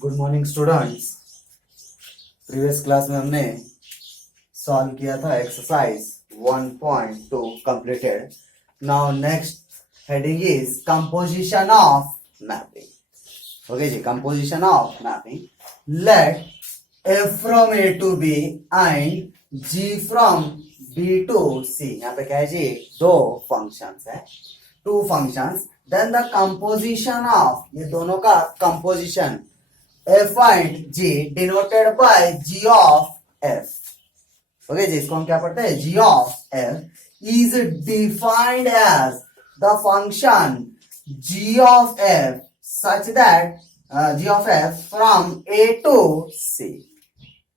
Good morning students. Previous class में हमने solve किया था exercise 1.2 completed. Now next heading is composition of mapping. Okay जी, composition of mapping. Let f from a to b and g from b to c। यहाँ पे क्या है जी, दो फंक्शंस है, two functions. Then the composition of, ये दोनों का composition f and g denoted by g of f। Okay जी, इसको हम क्या पढ़ते हैं, g of f is defined as the function g of f such that g of f from a to c,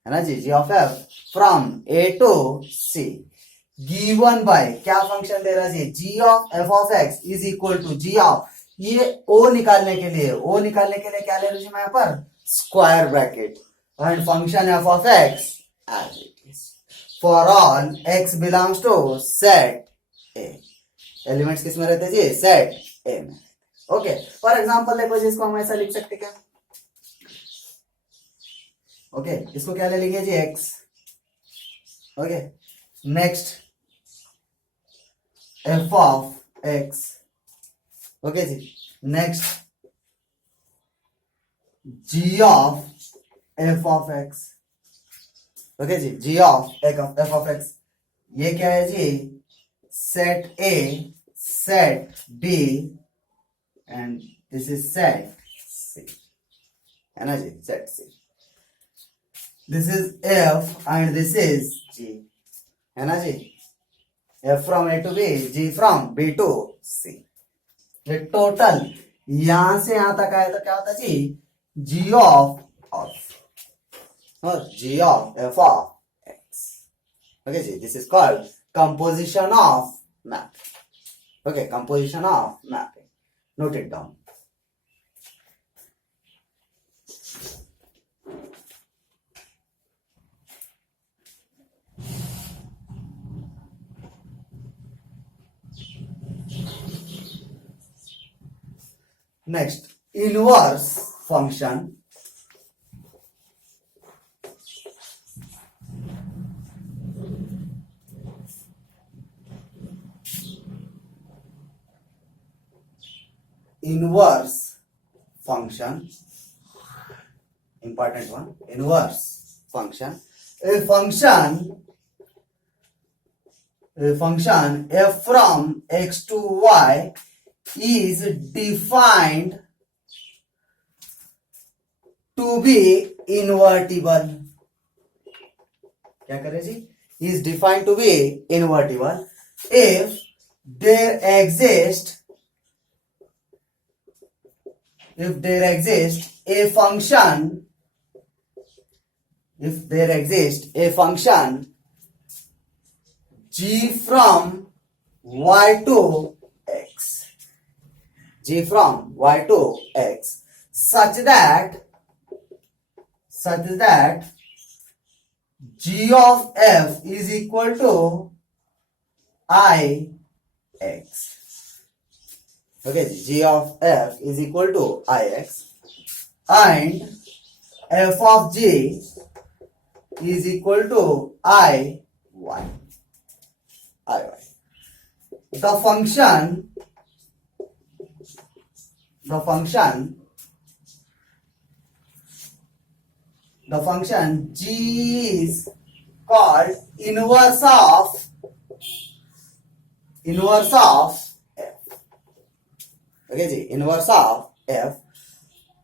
है ना जी, g of f from a to c given by, क्या फंक्शन दे रहा है जी, g of f of x is equal to g of, ये o निकालने के लिए क्या ले रही हूं मैं यहाँ पर, square bracket, and function f of x as it is for all x belongs to set a। Elements किस में रहते हैं जी, सेट a में। ओके, फॉर एग्जांपल देखो जी, इसको हम ऐसा लिख सकते क्या, ओके, इसको क्या ले लेंगे जी, x। Okay, next f of x। Okay जी, next g of f of x। Okay जी, g of f of x, ये क्या है जी, set a, set b and this is set c, है ना जी, set c। This is f and this is g, है ना जी, f from a to b, g from b to c। ये टोटल यहां से यहां तक आए तो क्या होता है जी, g of और g of f of x। Okay जी, this is called composition of mapping. Okay, composition of mapping, note it down. Next, inverse function. Inverse function, important one, inverse function. A function f from x to y is defined to be invertible। क्या करें जी, is defined to be invertible if there exists a function, g from y to x, such that g of f is equal to I x। Okay, g of f is equal to ix and f of g is equal to iy। The function g is called inverse of f। Okay ji, inverse of f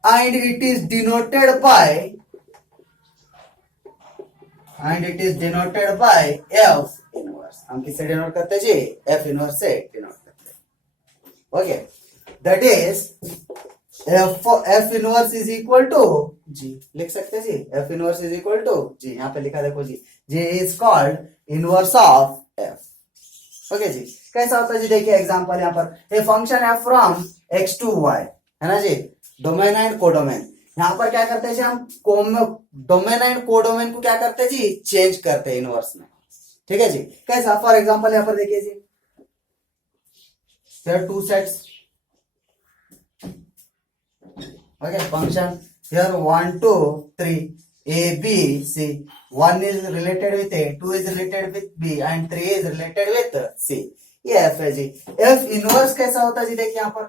and it is denoted by f inverse। हम किससे denote करते हैं जी, f inverse से denote करते हैं। Okay, that is f inverse is equal to g, लिख सकते हैं जी, f inverse is equal to g। यहाँ पे लिखा देखो जी, g is called inverse of f। Okay जी, कैसा होता है जी, देखिए एग्जांपल यहाँ पर, a function f from x to y, है ना जी, डोमेन एंड कोडोमेन। यहाँ पर क्या करते हैं जी, हम डोमेन एंड कोडोमेन को क्या करते हैं जी, चेंज करते हैं इनवर्स में। ठीक है जी, कैसा, फॉर एग्जांपल यहाँ पर देखिए जी, there are two sets. Okay, function here 1 2 3 A B C. 1 is related with A, 2 is related with B and 3 is related with C. ये F है जी. F इनवर्स कैसा होता है जी? देखिए यहाँ पर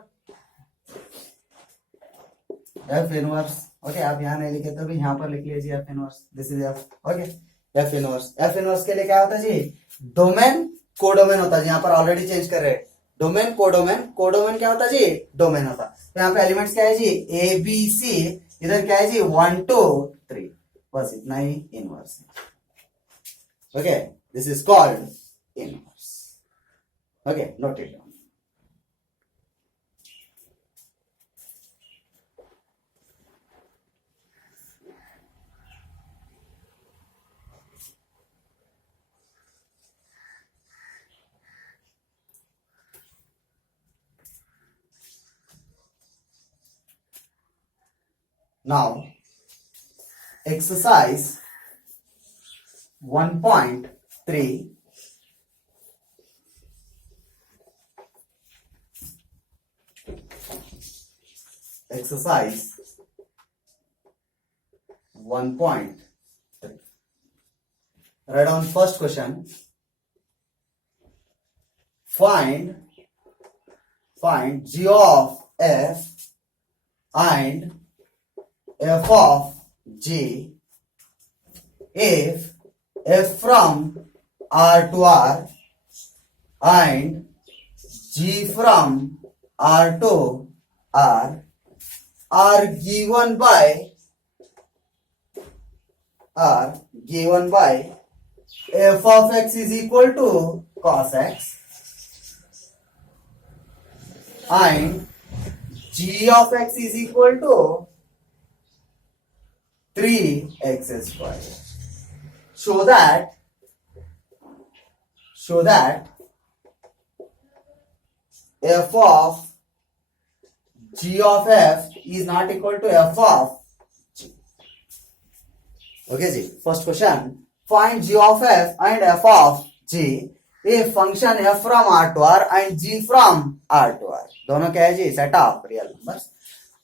F इनवर्स. ओके, आप यहाँ नहीं लिखे तो भी यहाँ पर लिख लीजिए F inverse. This is F. Okay, F inverse. F inverse के लिए क्या होता है जी? डोमेन कोडोमेन होता है. यहाँ पर ऑलरेडी चेंज कर रहे हैं. Domain codomain. कोडोमेन क्या होता है जी? डोमेन होता. तो यहाँ पे एलिमेंट्स क्या है जी? A B C. इधर क्या है जी? 1 2 3. बस इतना ही इनवर्स है. Okay, this is called inverse. Okay, note it down. Now, exercise 1.3. Exercise 1.3. Write down first question. Find g of f and f of g if f from R to R and g from R to R are given by f of x is equal to cos x and g of x is equal to 3x square. Show that f of g of f is not equal to f of g. Okay जी, first question. Find g of f and f of g if function f from R to R and g from R to R. दोनों क्या है जी? Set of real numbers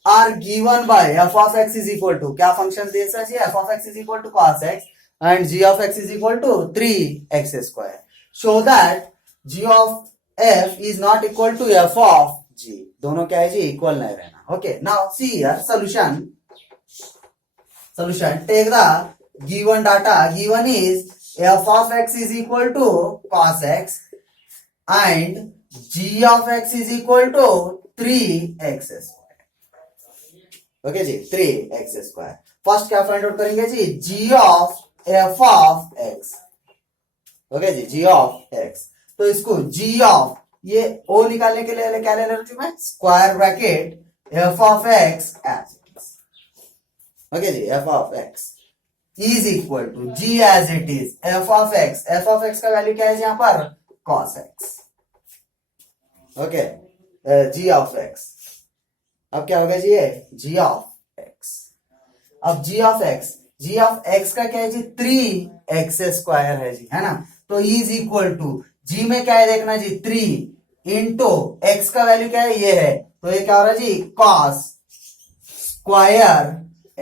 are given by f of x is equal to, क्या function दिए sir जी? f of x is equal to cos x and g of x is equal to 3x square. Show that g of f is not equal to f of g. दोनों क्या है जी? इक्वल नहीं रहना. Okay, now see here solution. Take the given data. Given is f of x is equal to cos x and g of x is equal to 3x square. Okay जी, 3x square. First क्या find out करेंगे जी? g of f of x. Okay जी, g of x. तो इसको g of ये o निकालने के लिए क्या ले रहा हूं मैं? Square bracket f of x as it is. Okay जी, f of x is equal to g as it is f of x. f of x का वैल्यू क्या है यहाँ पर? cos x. Okay, g of x. अब क्या होगा जी? ये g ऑफ x. अब g ऑफ x का क्या है जी? 3x स्क्वायर है जी, है ना? तो इज इक्वल टू g में क्या है देखना जी? 3 इंटू x का वैल्यू क्या है? ये है. तो ये क्या हो रहा है जी? cos square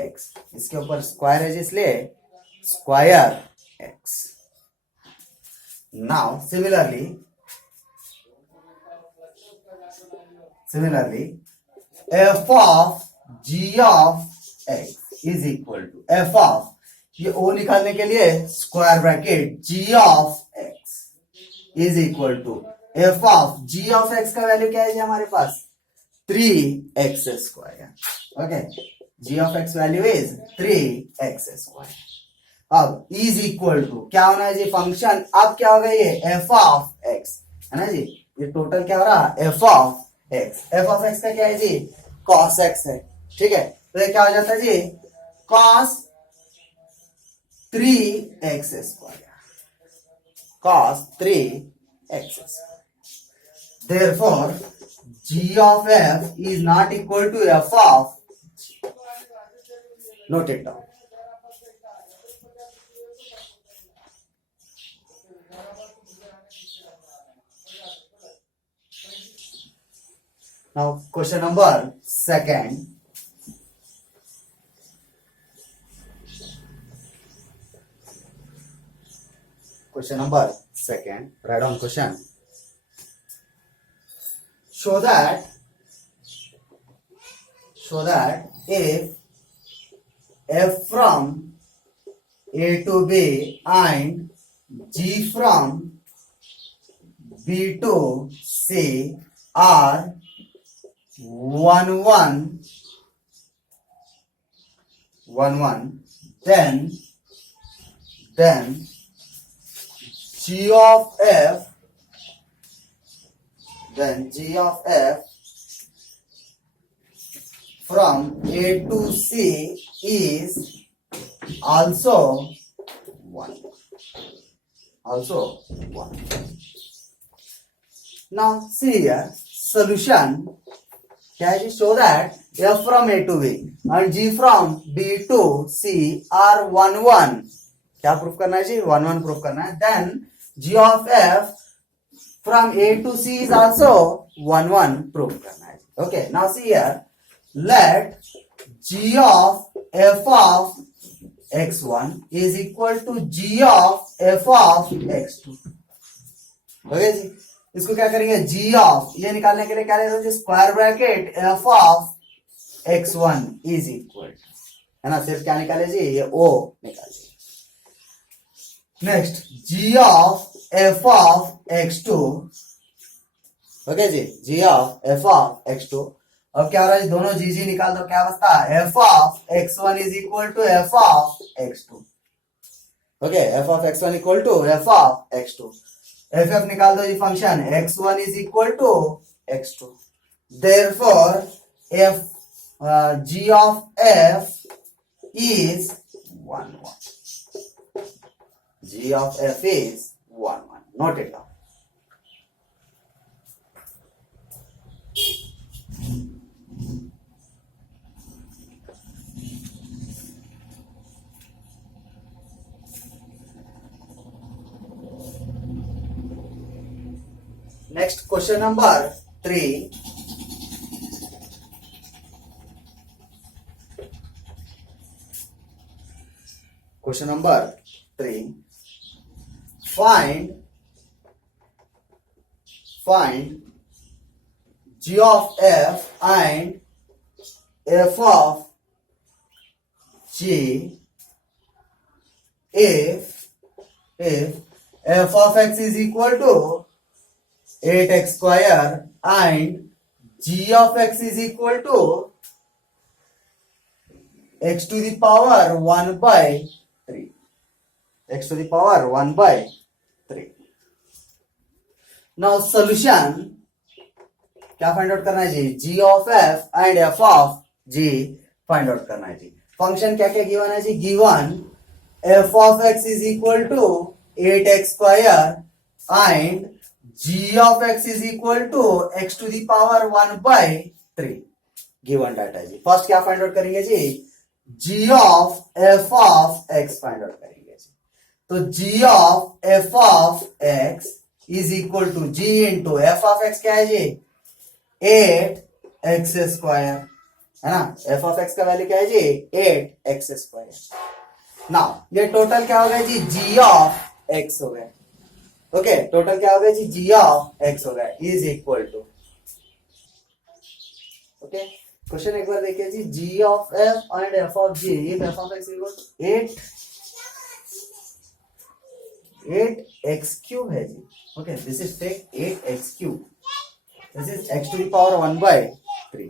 x. इसके ऊपर स्क्वायर है जी, इसलिए square x. Now similarly f of g of x is equal to f of, ये o निकालने के लिए square bracket g of x is equal to f of g of x का वैल्यू क्या है जी हमारे पास? 3x square. Okay, g of x value is 3x square. अब is equal to क्या होना है जी? फंक्शन अब क्या होगा? ये f of x है ना जी. ये टोटल क्या हो रहा? f of x. f of x का क्या है जी? cos x है. ठीक है, तो ये क्या हो जाता है जी? cos 3x square. cos 3x square. Therefore, g of f is not equal to f of g. Note it down. Now, question number second. question number second. Write down question. Show that if f from a to b and g from b to c are 1 1 1 1, then g of f from a to c is also 1. Now see here, solution क्या है? Show that f from a to b and g from b to c are 1 1. क्या प्रूफ करना है जी? 1 1 प्रूफ करना है. Then g of f from a to c is also 1 1 प्रूफ करना है. Okay, now see here, let g of f of x1 is equal to g of f of x2. Okay जी, इसको क्या करेंगे? g ऑफ, ये निकालने के लिए क्या लेते हैं? Square bracket f of x1 is equal, है ना? सिर्फ क्या निकाले जी? ये o निकालिए. Next g of f of x2. Okay जी, g of f of x2. अब क्या हो रहा है? दोनों g निकाल दो, क्या बचता है? f of x1 is equal to f of x2. Okay, f of x1 equal to f of x2. f निकाल दो जी, function x1 is equal to x2. Therefore f g of f is 1 1. g of f is 1 1. Note it down. Next, question number 3. Question number 3. Find g of f and f of g if f of x is equal to 8x square and g of x is equal to x to the power 1 by 3. x to the power 1 by 3. Now solution क्या find out करना है जी? g of f and f of g find out करना है जी. Function क्या क्या given है जी? Given f of x is equal to 8x square and g of x is equal to x to the power 1 by 3. Given data जी. First क्या find out करेंगे जी? g of f of x find out करेंगे जी. तो g of f of x is equal to g into f of x क्या है जी? 8x square, है ना? f of x का वैल्यू क्या है जी? 8x square. नाउ ये टोटल क्या हो गया जी? g of x हो गया. ओके, टोटल क्या हो गया जी? g of x हो गया is equal to. Okay, question एक बार देखिए जी. g of f and f of g if f of x equal to 8x cube है जी. Okay, this is take 8x cube. दिस इज x to the power 1 by 3.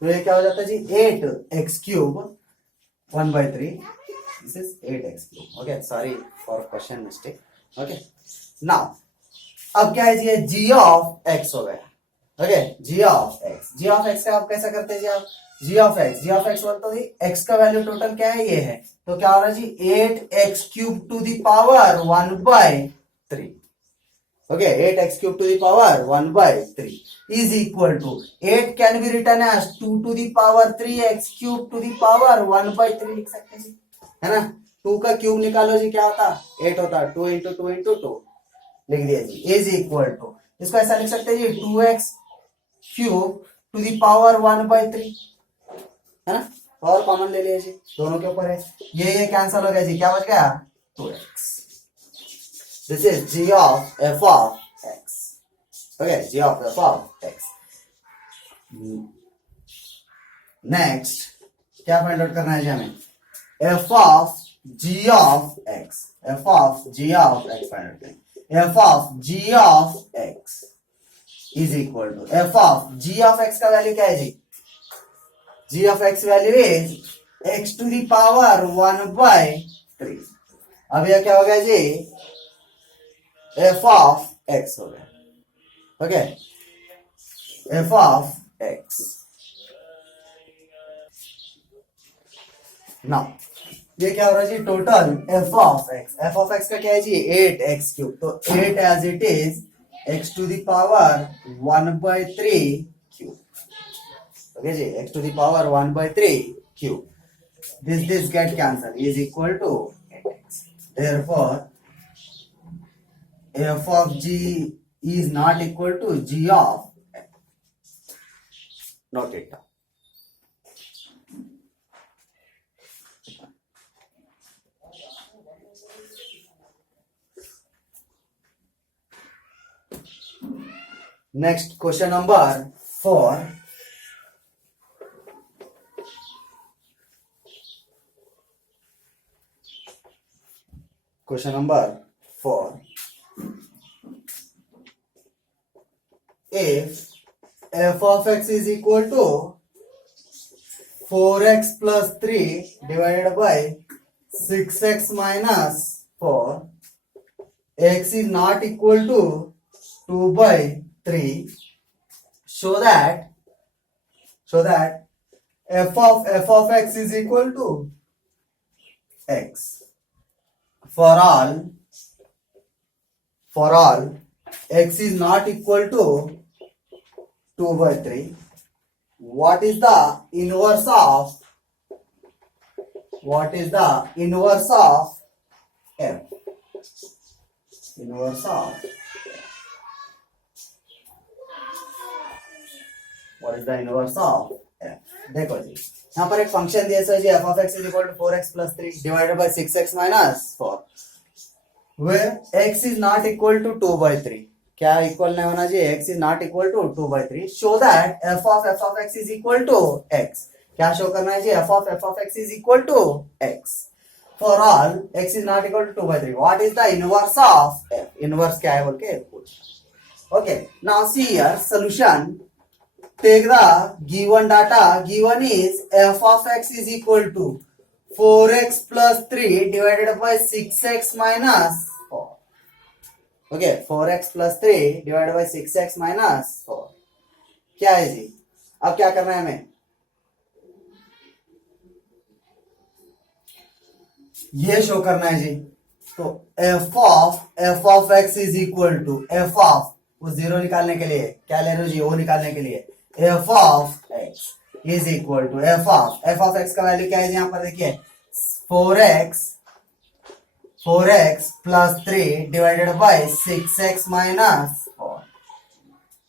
तो ये क्या हो जाता है जी? 8x cube 1 by 3. This is 8x cube. Okay, sorry for question mistake. Okay, now अब क्या है जी? g of x हो गया. ओके, g of x का आप कैसा करते हैं जी? आप g of x बोलते हो जी. x का वैल्यू टोटल क्या है? ये है. तो क्या हो रहा है जी? 8x cube to the power 1 by 3. Okay, 8x cube to the power 1 by 3 is equal to 8 can be written as 2 to the power 3x cube to the power 1 by 3 लिख सकते हैं जी, है ना? 2 का क्यूब निकालो जी, क्या होता? 8 होता. 2 into 2 into 2 लिख दिया जी. इज इक्वल टू, इसको ऐसा लिख सकते हैं जी, 2x cube to the power 1 by 3, है ना? और कॉमन ले लिया जी, दोनों के ऊपर है. ये कैंसल हो गया जी. क्या बच गया? 2x. This is g of f of x. Okay, g of f of x. Next, क्या फाइंड आउट करना है जी हमें? f of g of x. f of g of x find out करें. f of g of x is equal to f of g of x का value क्या है जी? g of x value is x to the power 1/3. अब यह क्या हो गया जी? f of x हो गया. Okay, f of x. Now ये क्या हो रहा है जी? Total f of x. f of x का क्या है जी? 8x cube. तो 8 as it is x to the power 1/3 cube. Okay जी, x to the power 1/3 cube. This get cancelled is equal to 8x. Therefore, f of g is not equal to g of x. Note it down. Next, question number 4. Question number 4. If f of x is equal to 4x plus 3 divided by 6x minus 4, x is not equal to 2/3, show that f of x is equal to x. For all x is not equal to 2/3, what is the inverse of f? Inverse of what is the inverse of f? देखो जी, यहाँ पर एक फंक्शन दिया है जी, f of x is equal to 4x plus 3 divided by 6x minus 4, where x is not equal to 2/3. क्या इक्वल नहीं होना चाहिए? x is not equal to 2/3. Show that f of x is equal to x. क्या शो करना है जी? f of x is equal to x. For all x is not equal to 2/3, what is the inverse of f? Inverse क्या है बोल के पूछ. Okay, now see here solution. Take the given data. Given is f of x is equal to 4x plus 3 divided by 6x minus 4. Okay, 4x plus 3 divided by 6x minus 4. क्या है जी? अब क्या करना है हमें? ये शो करना है जी. तो f of x is equal to f of, वो जीरो निकालने के लिए क्या ले रहे हो जी? वो निकालने के लिए f of x is equal to f of x का वैल्यू क्या है? यहाँ पर देखिए 4x plus 3 divided by 6x minus 4.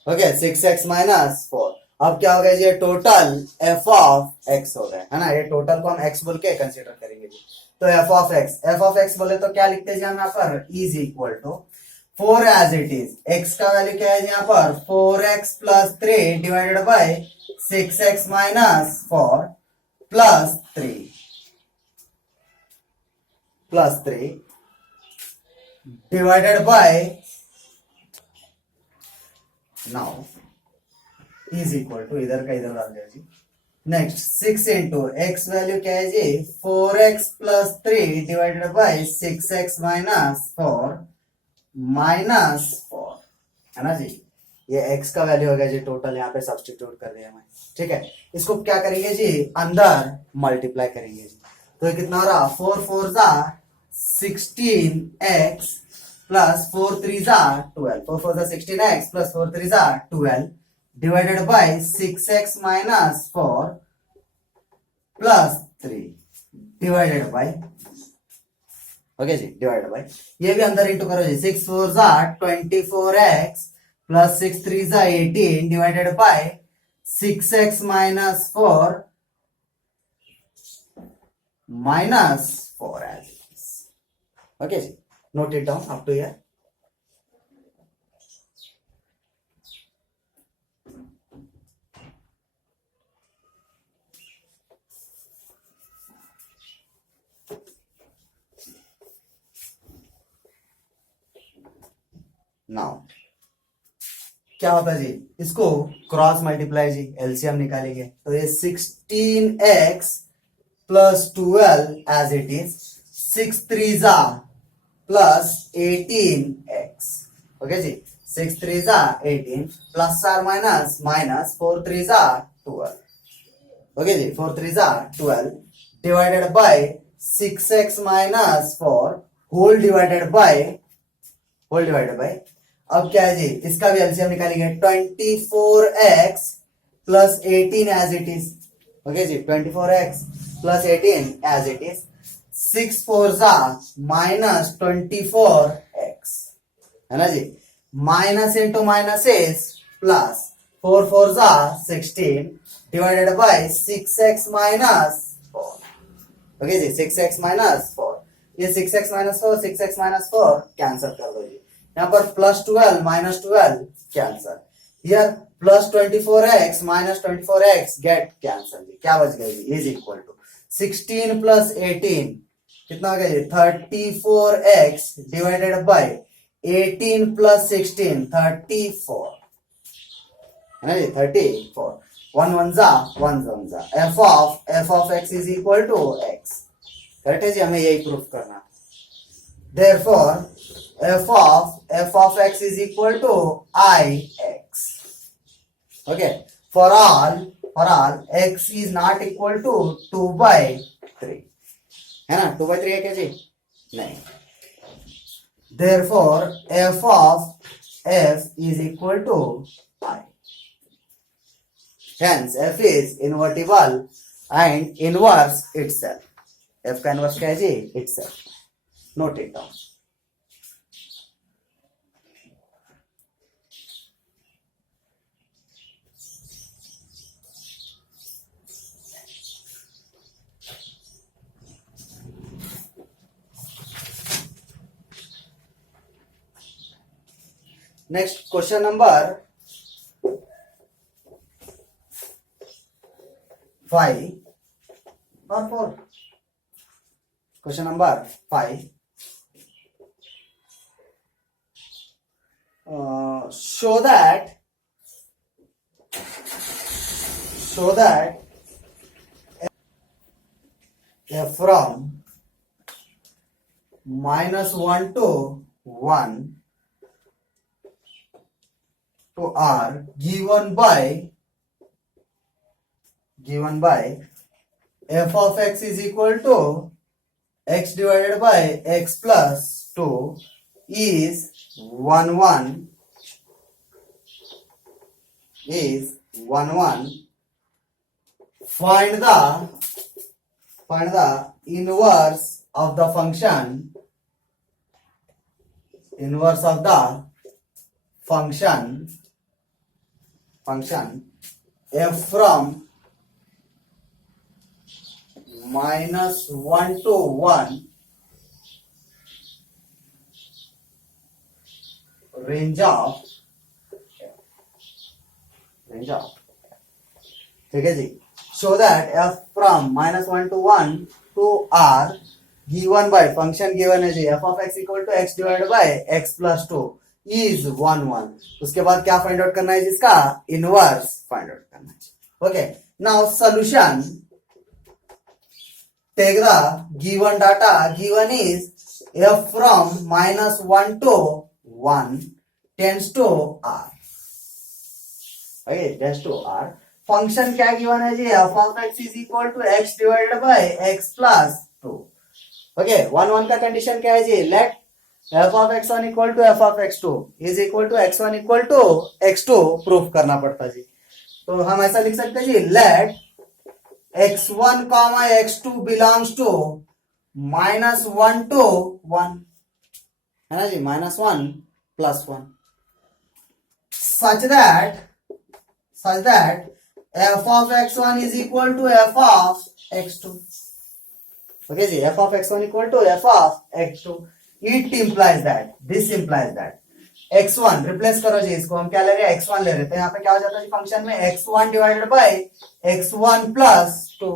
Okay, 6x minus 4. अब क्या हो गया जी? टोटल f of x हो गया है ना. ये टोटल को हम x बोल के कंसीडर करेंगे जी. तो f of x बोले तो क्या लिखते हैं जी हम यहाँ पर? is equal to 4 as it is. x का वैल्यू क्या है यहाँ पर? 4x plus 3 divided by 6x minus 4 plus 3 divided by, now is equal to, इधर का इधर डाल दिया जी. नेक्स्ट 6 into x वैल्यू क्या है जी? 4x plus 3 divided by 6x minus 4 minus 4 है ना जी. ये x का वैल्यू हो गया जी. टोटल यहाँ पे सब्स्टिट्यूट कर दिया मैं. ठीक है, इसको क्या करेंगे जी? अंदर मल्टीप्लाई करेंगे जी. तो ये कितना हो रहा? 4 4 जा 16x plus 4 3 जा 12. 4 4 जा 16x plus 4 3 जा 12 divided by 6x minus 4 plus 3 divided by, ओके जी, डिवाइड बाय, ये भी अंदर इंटू करो जी. 6 4 जा 24x plus 6 3 जा 18 divided by 6x minus 4 minus 4 as it is. Okay जी, note it down up to here. Now क्या होता है जी, इसको क्रॉस मल्टीप्लाई जी, एलसीएम निकालेंगे तो ये 16x plus 12 as it is, 6 3 जा प्लस 18x, ओके जी, 6 3 जा 18 प्लस आर माइनस माइनस 4 3 जा 12, ओके जी, 4 3 जा 12 divided by 6x minus 4 whole divided by अब क्या है जी, इसका भी एलसीएम निकालेंगे 24x plus 18 as it is, okay जी, 24x plus 18 as it is, 6 4 जा माइनस 24x, है ना जी, minus into minus is plus, 4 4 जा 16 divided by 6x minus 4, okay जी, 6x माइनस 4, ये 6x माइनस 4 6x माइनस 4 कैंसिल कर दो जी, यहाँ पर प्लस 12 माइनस 12 cancel, here plus 24x minus 24x get cancel, क्या बच गया जी, इज इक्वल टू 16 प्लस 18 कितना हो गया जी, 34x डिवाइडेड बाय 18 प्लस 16 34, है ना जी, 34, 1 1 जा 1 1 जा, f of x is equal to x, correct है जी, हमें यही प्रूफ करना, therefore f of x is equal to ix, okay, for all x is not equal to 2 by 3, है ना, 2 by 3 है क्या जी, नहीं, therefore f of f is equal to I, hence f is invertible and inverse itself, f का इनवर्स क्या है जी, itself, note it down. Next question number 5 or 4. Question number 5. Show that f from -1 to 1 to r given by f of x is equal to x divided by x plus 2 is 1 1 find the inverse of the function f from -1 to 1 range of ठीक है जी, show that f from -1 to 1 to r given by function given है जी f of x equal to x divided by x plus 2 is 1 1, उसके बाद क्या find out करना है जिसका inverse find out करना है, okay, now solution, take the given data, given is f from -1 to 1 tends to r, okay, tends to r, function क्या given है जी, f of x is equal to x divided by x plus 2, ओके, 1 1 का कंडीशन क्या है जी, let f of x1 equal to f of x2 is equal to x1 equal to x2 proof करना पड़ता जी, तो हम ऐसा लिख सकते हैं जी, let x1 comma x2 belongs to -1 to 1, है ना जी, -1 plus 1, such that f of x1 is equal to f of x2, okay जी, f of x1 equal to f of x2, this implies that x1 replace करो जी, इसको हम क्या ले रहे हैं, x1 ले रहे थे, यहाँ पे क्या हो जाता है जी फंक्शन में x1 divided by x1 plus 2,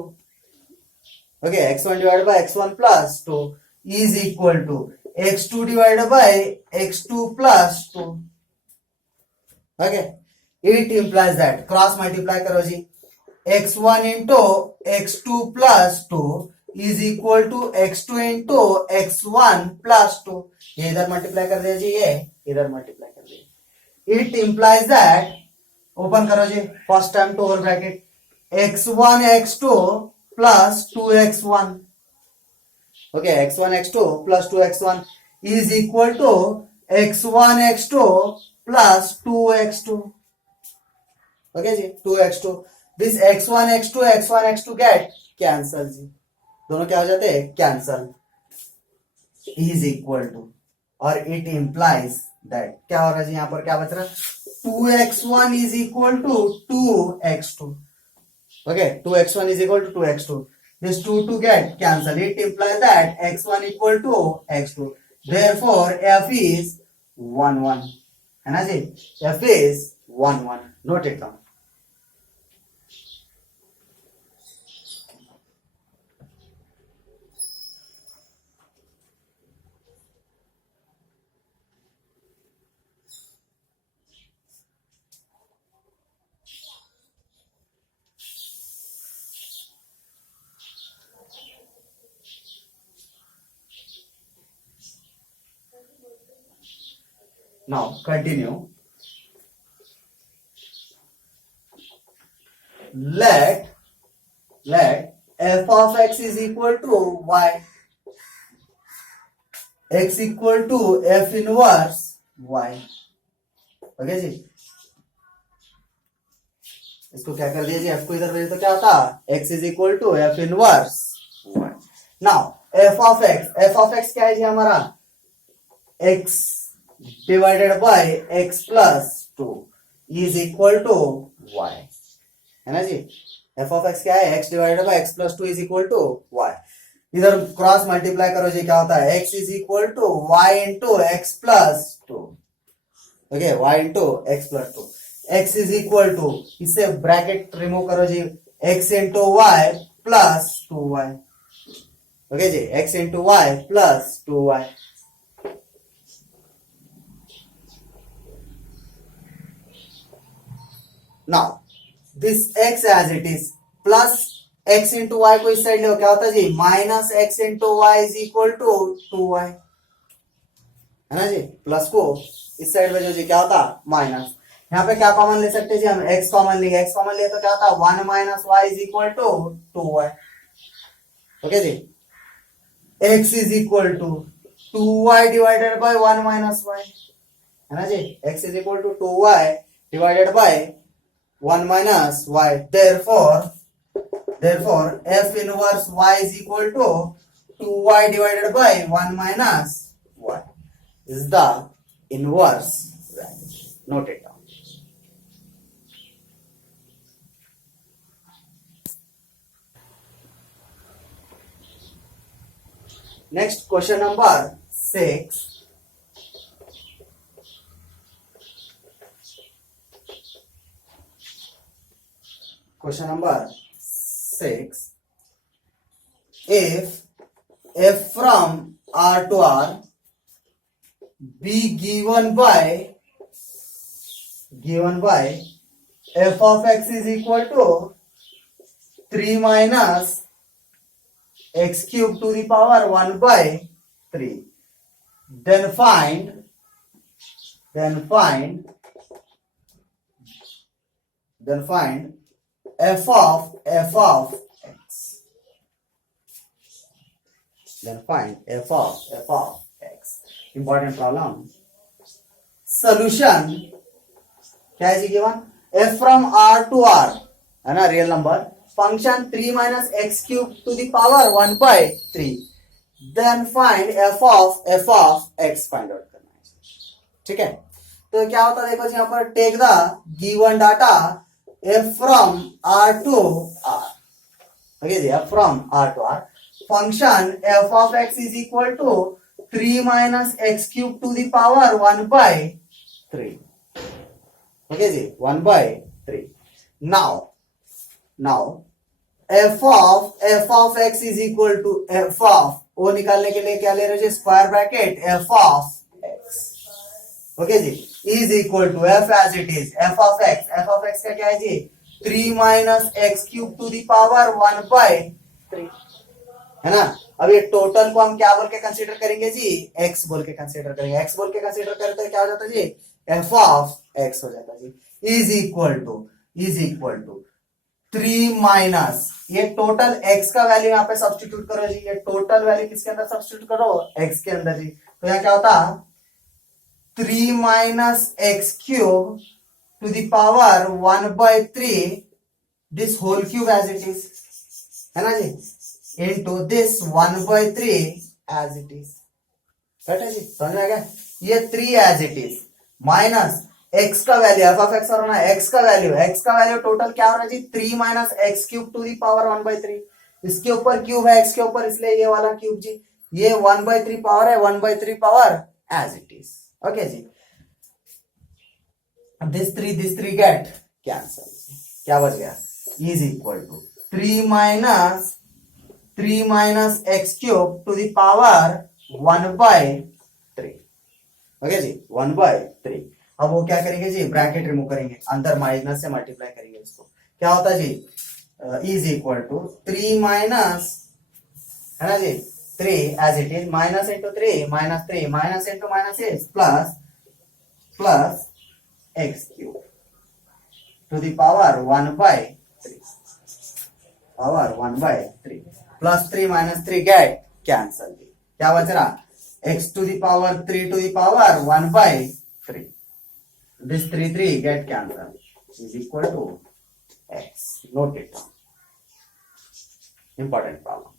okay, x1 divided by x1 plus 2 is equal to x2 divided by x2 plus 2. Okay, it implies that cross multiply करो जी, x1 into x2 plus 2 is equal to x2 into x1 plus 2. ये इधर मल्टीप्लाई कर दिया जी, ये इधर मल्टीप्लाई कर दिया. It implies that, open करो जी, first time to over bracket, x1 x2 plus 2x1. Okay, x1 x2 plus 2x1 is equal to x1 x2 plus 2x2. Okay जी, 2x2. This x1 x2 get cancel जी, दोनों क्या हो जाते हैं, cancel. is equal to, और it implies that, क्या हो रहा है जी, यहाँ पर क्या बच रहा है, 2x1 is equal to 2x2. Okay, 2x1 is equal to 2x2. This 2 get cancel. It implies that x1 equal to x2. Therefore, f is 1 1. है ना जी, f is 1 1. Note it down. Now continue. Let f of x is equal to y. X equal to f inverse y. Okay जी, इसको क्या कर दिया जी, f को इधर भेज तो क्या होता, x is equal to f inverse y. Now f of x क्या है जी हमारा, x divided by x plus 2 is equal to y. है ना जी, f of x क्या है, x divided by x plus 2 is equal to y. इधर cross multiply करो जी, क्या होता है, x is equal to y into x plus 2. Okay, y into x plus 2. x is equal to, इससे bracket remove करो जी, x into y plus 2y. Okay जी, x into y plus 2y. Now this x as it is plus x into y को इस साइड ले, क्या होता है जी, minus x into y is equal to 2y. है ना जी, प्लस को इस साइड भेजो जी, क्या होता, माइनस. यहाँ पे क्या कॉमन ले सकते जी हम, x कॉमन लिए, x कॉमन लिए तो क्या होता, 1 minus y is equal to 2y. Okay जी, x is equal to 2y divided by 1 minus y. है ना जी, x is equal to 2y divided by 1 minus y. Therefore f inverse y is equal to 2y divided by 1 minus y. This is the inverse value. Note it down. Next, question number 6. Question number 6. If f from R to R be given by f of x is equal to 3 minus x cube to the power 1 by 3, then find f of x. Then find f of x. Important problem. Solution क्या है जी given, f from R to R है ना, real number, function 3 minus x cube to the power 1 by 3. Then find f of x find out करना है. ठीक है, तो क्या होता है देखो जी, यहाँ पर take the given data f from R to R. Okay जी, f from R to R, function f of x is equal to 3 minus x cube to the power 1 by 3. Okay जी, 1 by 3. Now f of x is equal to f of, वो निकालने के लिए क्या ले रहे हो जी, square bracket f of x, okay जी, is equal to f as it is f of x का क्या है जी, 3 minus x cube to the power 1/3, है ना। अब ये टोटल को हम क्या बोल के कंसीडर करेंगे जी, एक्स बोल के कंसीडर करेंगे, एक्स बोल के कंसीडर करते हैं क्या हो जाता है जी, एफ ऑफ एक्स हो जाता है जी, इज इक्वल टू 3 माइनस, ये टोटल x का वैल्यू यहाँ पे सब्स्टिट्यूट करो जी, ये टोटल वैल्यू किसके अंदर सब्स्टिट्यूट करो, x के अंदर जी, तो यहाँ क्या होता 3 minus x cube to the power 1/3 this whole cube as it is, है ना जी, into this 1/3 as it is, correct है जी, समझ में आ गया, ये 3 as it is minus x का वैल्यू एफ ऑफ एक्स और ना x का वैल्यू टोटल क्या हो रहा है जी, 3 minus x cube to the power 1/3, इसके ऊपर क्यूब है x के ऊपर, इसलिए ये वाला क्यूब जी, ये 1/3 पावर है, 1/3 power as it is, okay जी, दिस 3 गेट कैंसल, क्या बच गया, is equal to 3 minus x cube to the power 1/3, okay जी, 1/3। अब वो क्या करेंगे जी, ब्रैकेट रिमूव करेंगे, अंदर माइनस से मल्टीप्लाई करेंगे उसको, क्या होता है जी, इज इक्वल टू 3 माइनस, है ना जी, 3 as it is, minus into 3 minus into minus is plus x cube to the power 1/3 plus 3 minus 3 get cancel, क्या बच रहा, x to the power 3 to the power 1/3, this 3 get cancelled is equal to x. Note it down. Important problem.